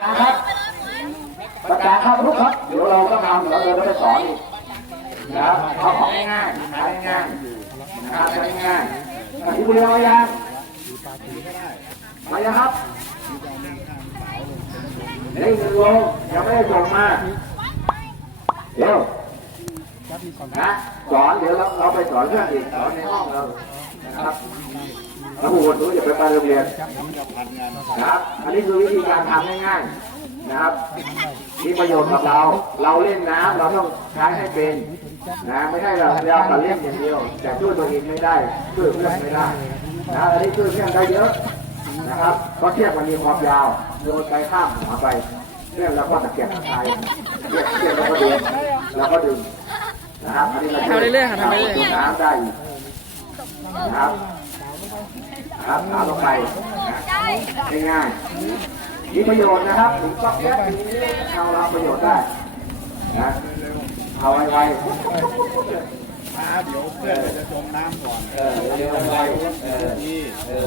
ครับลูกครับ เดี๋ยวเราก็ทำแล้วเราก็จะสอนอีกนะครับเอาของง่ายๆหาง่ายๆนะครับใช้ง่ายๆอธิบดีมายังมายังครับได้หนึ่งยังไม่ได้ส่งมาเดี๋ยวนะสอนเดี๋ยวเราเราไปสอนเรื่องอีกสอนในห้องเรา นะครับแล้วผู้คนรู้อย่าไปไปโรงเรียนนะครับ อันนี้คือวิธีการทำง่ายๆนะครับ มีประโยชน์กับเรา เราเล่นน้ำเราต้องใช้ให้เป็นนะ ไม่ใช่เราเราแต่เล่นอย่างเดียว แต่ช่วยตัวเองไม่ได้ช่วยเพื่อนไม่ได้นะอันนี้ช่วยเพื่อนได้เยอะนะครับเพราะเทียบมันมีความยาวโยนไปข้ามหัวไปเรื่องเราก็ตะเกียบตะกายเทียบเทียบแล้วก็ดึงแล้วก็ดึงนะครับอันนี้เราช่วยทำเรื่อยๆค่ะทำเรื่อยๆดูน้ำได้อีกนะ ครับนะครับเอาลงไปนะง่ายๆมีประโยชน์นะครับถึงก็แค่นี้เอาเราประโยชน์ได้นะเอาไว้ไว้ช้าเดี๋ยวเพื่อนจะจมน้ำก่อนเออเร็วไว้เออนี่เออ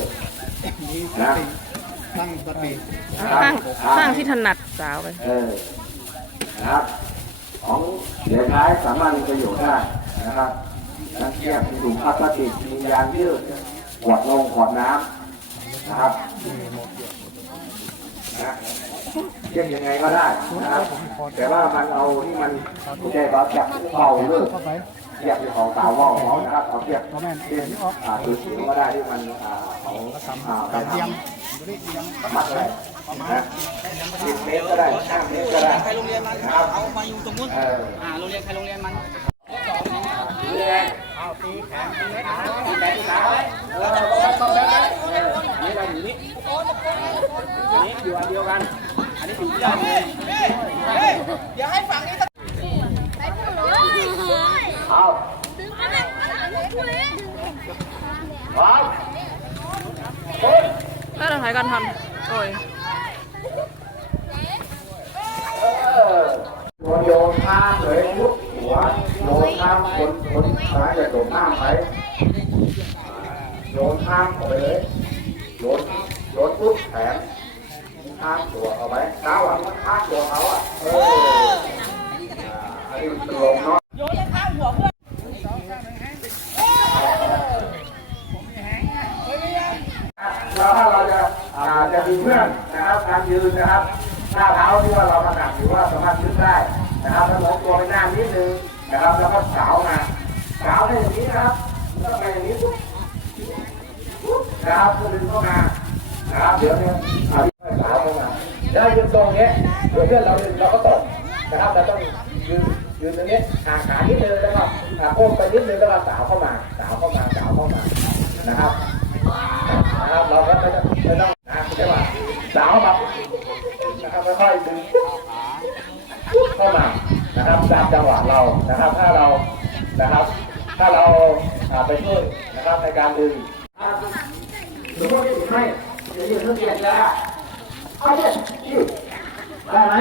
มีสนะติตั้งสติข้างข้างที่ถนัดสาวไปเออนะครับของเดี๋ยวท้ายสามารถมีประโยชน์ได้นะครับ นักเทียบมีถุงพลาสติกมียางยืดขวดลงขวดน้ำนะครับนะเทียบยังไงก็ได้นะครับ แต่ว่ามันเอาที่มันไม่ใช่แบบจับเป่าเลิกเทียบเป็นของสาวว่าวเขานะครับเอาเทียบเช่นอ่าตัวสีก็ได้ที่มันอ่าของอ่าไปทำมัดเลยนะสิบเมตรก็ได้ห้าเมตรก็ได้ใครโรงเรียนมันนะครับเอามาอยู่ตรงนู้นเอออ่าโรงเรียนใครโรงเรียนมัน นี่ไงเอาตีแขนตีขาตีแขนตีขาเคนซ้ายจะโดดน้ำไปโยนข้ามออกไปเลยโยนโยนปุ๊บแขนข้ามตัวเอาไปเท้าอะมันข้ามตัวเขาอะเอออันนี้มันตรงเนาะโยนเลยข้างหัวเพื่อนแล้วถ้าเราจะจะดึงเพื่อนนะครับการยืนนะครับหน้าเท้าที่ว่าเราถนัดหรือว่าสามารถยืดได้นะครับแล้วโน้มตัวไปหน้านิดนึงนะครับแล้วก็สาวมา สาวให้อย่างนี้นะครับก็ไปอย่างนี้ปุ๊บปุ๊บนะครับก็ดึงเข้ามานะครับเดี๋ยวเนี่ยเอาที่สาวเข้ามาแล้วยืนตรงเนี้ยเดี๋ยวเพื่อนเราดึงเราก็ตกนะครับเราต้องยืนยืนตรงนี้ห่างขานิดนึงแล้วก็อ่าโค้งไปนิดนึงแล้วก็สาวเข้ามาสาวเข้ามาสาวเข้ามานะครับนะครับเราก็ไม่ต้องไม่ต้องนะใช่ป่ะสาวแบบนะครับค่อยๆดึงเข้ามานะครับตามจังหวะเรานะครับ ถ้าเรานะครับ ถ้าเราไปช่วยนะครับในการดึงหรือว่าไม่จะยืนเพื่อเกียรติแล้วเอาเด็ยืดได้ไหม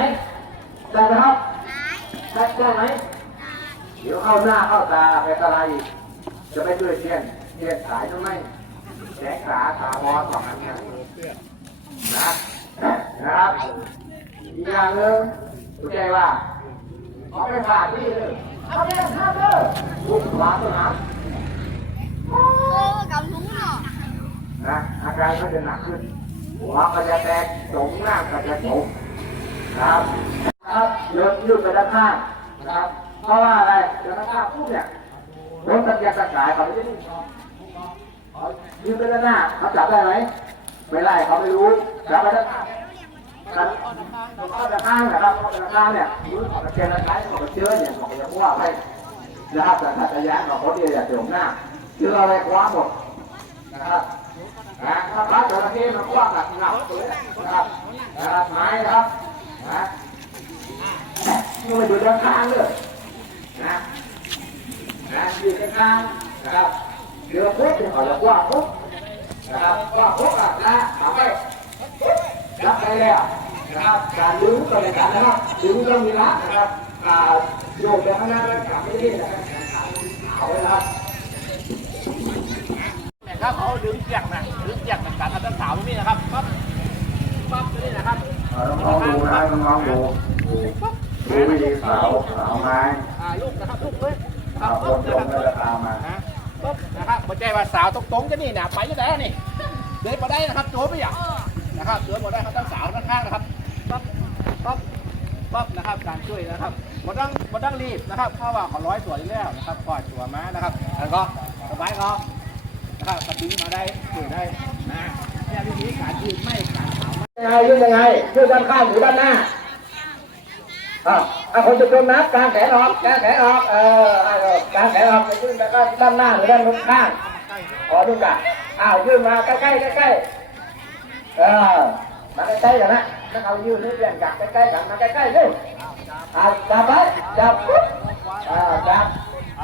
ได้ไหมครับได้ได้ไหมเดี๋ยวเข้าหน้าเข้าตาไปอะไรจะไม่ช่วยเทียนเทียนสายทำไมแขนขาขาบอสองอันเนี่ยนะนะครับอีกอย่างหนึ่งเข้าใจว่าเอาไปผ่าที่เลย เอาไปข้ามเลยลุกขวาตัวน้ำนะอาการก็จะหนักขึ้น หัวก็จะแตกจมหน้าก็จะจมนะครับนะครับยืดยืดไปด้านข้างนะครับ เพราะว่าอะไรเดี๋ยวด้านข้างปุ๊บเนี่ยรถตะเกียกตะกายเขาไม่ได้นิ่งยืนไปด้านหน้าเขาจับได้ไหมไม่ไล่เขาไม่รู้จับไปด้านหน้า ครับเขาจะข้างนะครับเขาจะข้างเนี่ยมือของตะเกียงท้ายของเชื้อเนี่ยของจะว่าไปนะครับแต่ถ้าจะย้ายของเขาเดียวอย่าเดือดหน้าเชื้ออะไรคว้าหมดนะครับนะถ้าพระจระเข้มันคว้าแบบหนักเลยนะครับนะครับไม้นะครับนะนี่มันอยู่ด้านข้างเลยนะนะอยู่ด้านข้างนะครับเรือพุทธเนี่ยเขาจะกว้างพุทธนะครับกว้างพุทธอะนะทำให้ รับไปแล้วนะครับ การดึงก็เป็นการนะครับดึงต้องมีละนะครับอ่าโยกไปข้างหน้าแล้วกลับไม่ได้นะครับเอาไว้นะครับครับเขาดึงเกียกนะดึงเกียกเหมือนกันถ้าสาวไม่นะครับปั๊บปั๊บนี่นะครับเอาลองดูนะลองดูดูวิธีสาเสาวไม้อ่าลูกนะครับลูกเลยเอาคนตรงก็จะตามมาปุ๊บนะครับหัวใจว่าสาวตรงๆจะนี่นะไปจะได้นี่เดินมาได้นะครับโจไม่อย่าก นะครับเดินมาได้ครับตั้งสาวตั้งข้างนะครับปั๊บปั๊บปั๊บนะครับการช่วยนะครับมาต้องมาต้องรีบนะครับเพราว่าขอร้อยตัวอยู่แล้วนะครับปล่อยตัวมานะครับแล้วก็สบายก็นะครับกระดิ่งมาได้ช่วยได้นะเนี่ยวิธีการยืนไม่การถามยังไงยืนยังไงยืนด้านข้างหรือด้านหน้าอะอะคนจะจมน้ำกางแขนออกกางแขนออกเออเอาเอากางแขนออกไปยืนแล้วก็ด้านหน้าหรือด้านข้างขอดูกันอ้าวยืนมาใกล้ใกล้ใกล้ ๆกันนะนั่นเอายืนนี่เรียนจับใกล้ๆกันมาใกล้ๆเลยอ่าจับไว้จับปุ๊บอ่าจับเอ